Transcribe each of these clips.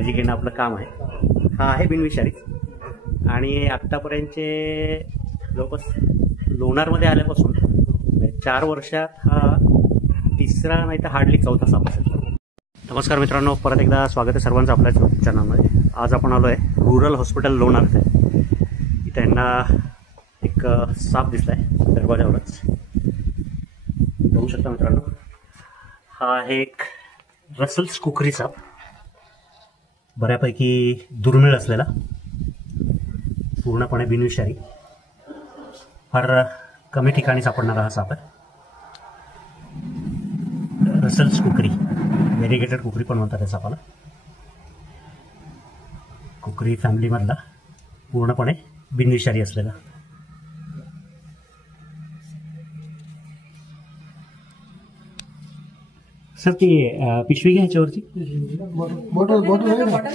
काळजी घेणं आपलं काम आहे. हा आहे बिनविषारी आणि आत्तापर्यंतचे जवळपास लोणारमध्ये आल्यापासून 4 वर्षात हा तिसरा नाही तर हार्डली चौथा साप असेल. नमस्कार मित्रांनो, परत एकदा स्वागत आहे सर्वांचं आपल्या चॅनलमध्ये. आज आपण आलो आहे रुरल हॉस्पिटल लोणार. इथे त्यांना एक साप दिसला आहे दरवाजावरच, बघू शकता मित्रांनो. हा आहे एक रसेल्स कुकरी साप, बऱ्यापैकी दुर्मिळ असलेला, पूर्णपणे बिनविषारी, फार कमी ठिकाणी सापडणारा हा साप आहे. रसेल्स कुकरी, व्हेरिगेटेड कुकरी पण म्हणतात या सापाला. कुकरी फॅमिलीमधला पूर्णपणे बिनविषारी असलेला. सर ती पिशवी घ्या ह्याच्यावरची.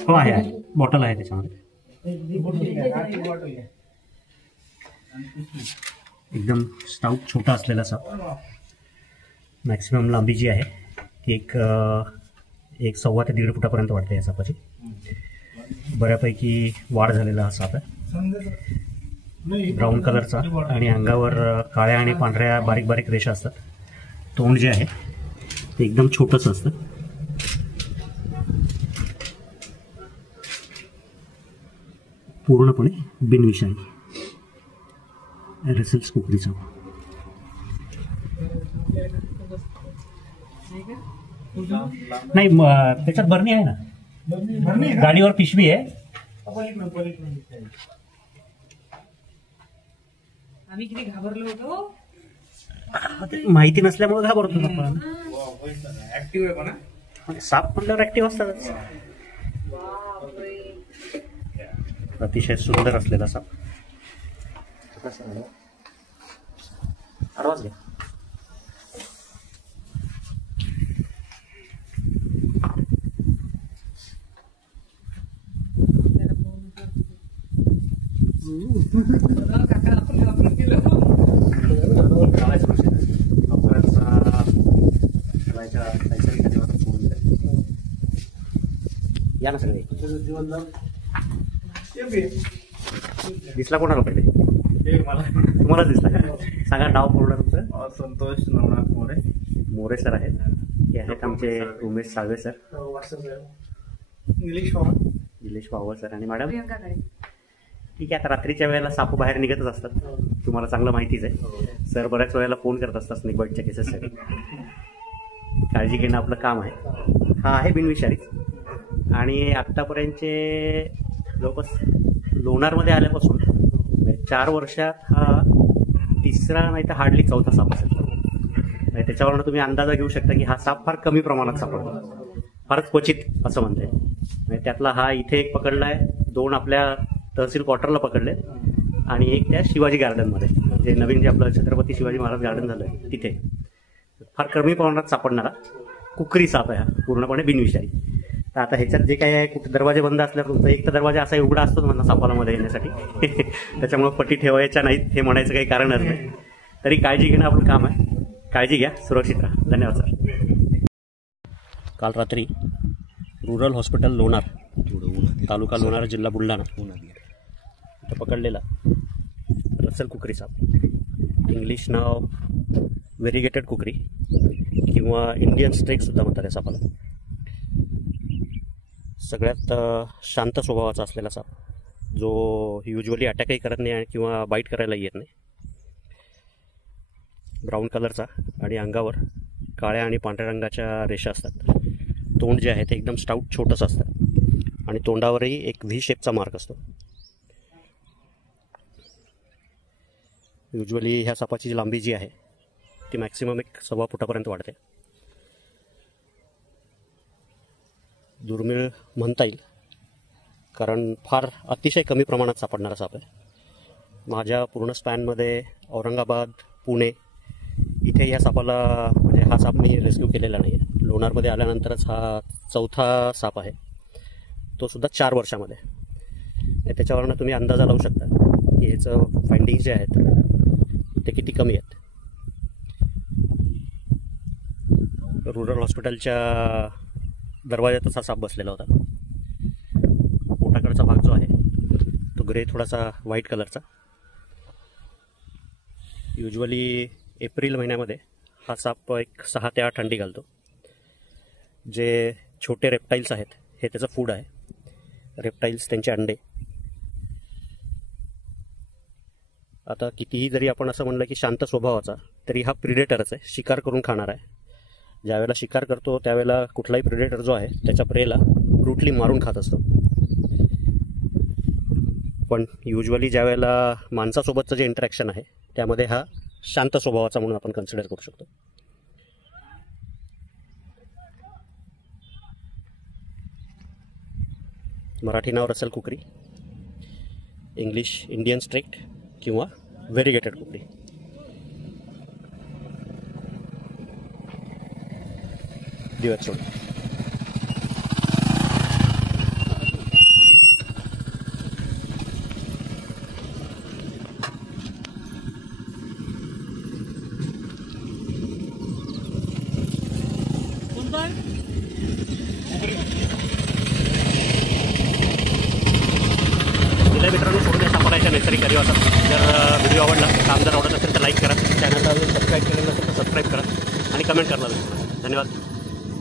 हो आहे, बॉटल आहे त्याच्यामध्ये. एकदम स्टाउट छोटा असलेला साप. मॅक्सिमम लांबी जी आहे ती एक 1.25 ते 1.5 फुटापर्यंत वाढते या सापाची. बऱ्यापैकी वाढ झालेला हा साप आहे. ब्राऊन कलरचा आणि अंगावर काळ्या आणि पांढऱ्या बारीक बारीक रेषा असतात. तोंड जे आहे ते एकदम छोटंसं असतं. पूर्णपणे बिनविषारी रसेल्स कुकरी साप. नाही, त्याच्यात बरणी आहे ना, गाडीवर पिशवी आहे. आम्ही किती घाबरलो होतो, माहिती नसल्यामुळे घाबरतो आपण. साप म्हणल्यावर ऍक्टिव्ह असतातच. अतिशय सुंदर असलेला साप. आवाज घ्या. या ना सगळे. दिसला कोणाला पहिले? तुम्हालाच दिसला का? सांगा नाव पूर्ण तुमचं. संतोष नवनाथ मोरे. मोरे सर आहेत. हे आहेत आमचे उमेश साळवे सर, निलेश पवार सर आणि मॅडम. ठीक आहे, आता रात्रीच्या वेळेला साप बाहेर निघतच असतात, तुम्हाला चांगलं माहितीच आहे. सर बऱ्याच वेळेला फोन करत असतात स्नेक बाईटच्या केसेससाठी. काळजी घेणं आपलं काम आहे. हा आहे बिनविषारी आणि आत्तापर्यंतचे जवळपास लोणारमध्ये आल्यापासून 4 वर्षात हा तिसरा नाही तर हार्डली चौथा साप असेल. त्याच्यावरून तुम्ही अंदाजा घेऊ शकता की हा साप फार कमी प्रमाणात सापडतो, फारच क्वचित असं म्हणते. त्यातला हा इथे एक पकडला आहे, 2 आपल्या तहसील क्वार्टरला पकडले आणि एक त्या शिवाजी गार्डनमध्ये, म्हणजे नवीन जे आपलं छत्रपती शिवाजी महाराज गार्डन झालं आहे तिथे. फार कमी प्रमाणात सापडणारा कुकरी साप आहे हा, पूर्णपणे बिनविषारी. तर आता ह्याच्यात जे काही आहे, कुठे दरवाजे बंद असल्यावर तुमचा एक तर दरवाजा असा उघडा असतोच म्हणा सापाला मध्ये येण्यासाठी. त्याच्यामुळे पट्टी ठेवायच्या नाहीत हे म्हणायचं काही कारणच नाही. तरी काळजी घेणं आपलं काम आहे. काळजी घ्या, सुरक्षित राहा. धन्यवाद सर. काल रात्री रुरल हॉस्पिटल लोणार, तालुका लोणार, जिल्हा बुलढाणा इथं पकडलेला रसेल कुकरी साप. इंग्लिश नाव व्हेरिगेटेड कुकरी किंवा इंडियन स्ट्रेक सुद्धा म्हणतात या सापाला. सगळ्यात शांत स्वभावाचा असलेला साप, जो युजली अटॅकही करत नाही किंवा बाईट करायला येत नाही. ब्राऊन कलरचा आणि अंगावर काळ्या आणि पांढऱ्या रंगाच्या रेषा असतात. तोंड जे आहे ते एकदम स्टाउट छोटंसं असतं आणि तोंडावरही एक व्ही शेपचा मार्क असतो. युजली ह्या सापाची लांबी जी आहे ती मॅक्सिमम 1.25 फुटापर्यंत वाढते. दुर्मिळ म्हणता येईल, कारण फार अतिशय कमी प्रमाणात सापडणारा साप आहे. माझ्या पूर्ण स्पॅनमध्ये औरंगाबाद, पुणे इथे या सापाला, म्हणजे हा साप मी रेस्क्यू केलेला नाही आहे. लोणारमध्ये आल्यानंतरच हा चौथा साप आहे, तो सुद्धा 4 वर्षामध्ये. त्याच्यावरनं तुम्ही अंदाजा लावू शकता की ह्याचं फाइंडिंग जे आहेत ते किती कमी आहेत. रुरल हॉस्पिटलच्या दरवाज्यात असा साप बसलेला होता. ग्रे थोडासा व्हाईट कलरचा. युजली एप्रिल महिन्यामध्ये हा साप एक 6 ते 8 अंडी घालतो. जे छोटे रेप्टाईल्स आहेत हे त्याचं फूड आहे. रेप्टाईल्स त्यांचे अंडे. आता कितीही जरी आपण असं म्हणलं की शांत स्वभावाचा, तरी हा प्रिडेटरच आहे, शिकार करून खाणार आहे. ज्यावेळेला शिकार करतो त्यावेळेला कुठलाही प्रिडेटर जो आहे त्याच्या प्रेला ब्रुटली मारून खात असतो. पण युजली ज्या वेळेला माणसासोबतचं जे इंटरॅक्शन आहे त्यामध्ये हा शांत स्वभावाचा म्हणून आपण कन्सिडर करू शकतो. मराठी नाव रसेल कुकरी, इंग्लिश इंडियन स्ट्रेक्ट किंवा व्हेरिगेटेड कुकरी. दिवस सोड. मित्रांनो, सोडून सापडायच्या नैसर्गिक अधिवासात. जर व्हिडिओ आवडला, काम जर आवडत असेल तर लाईक करा, चॅनलला सबस्क्राईब केलेलं असेल तर सबस्क्राईब करा आणि कमेंट करायला विसरू नका. धन्यवाद.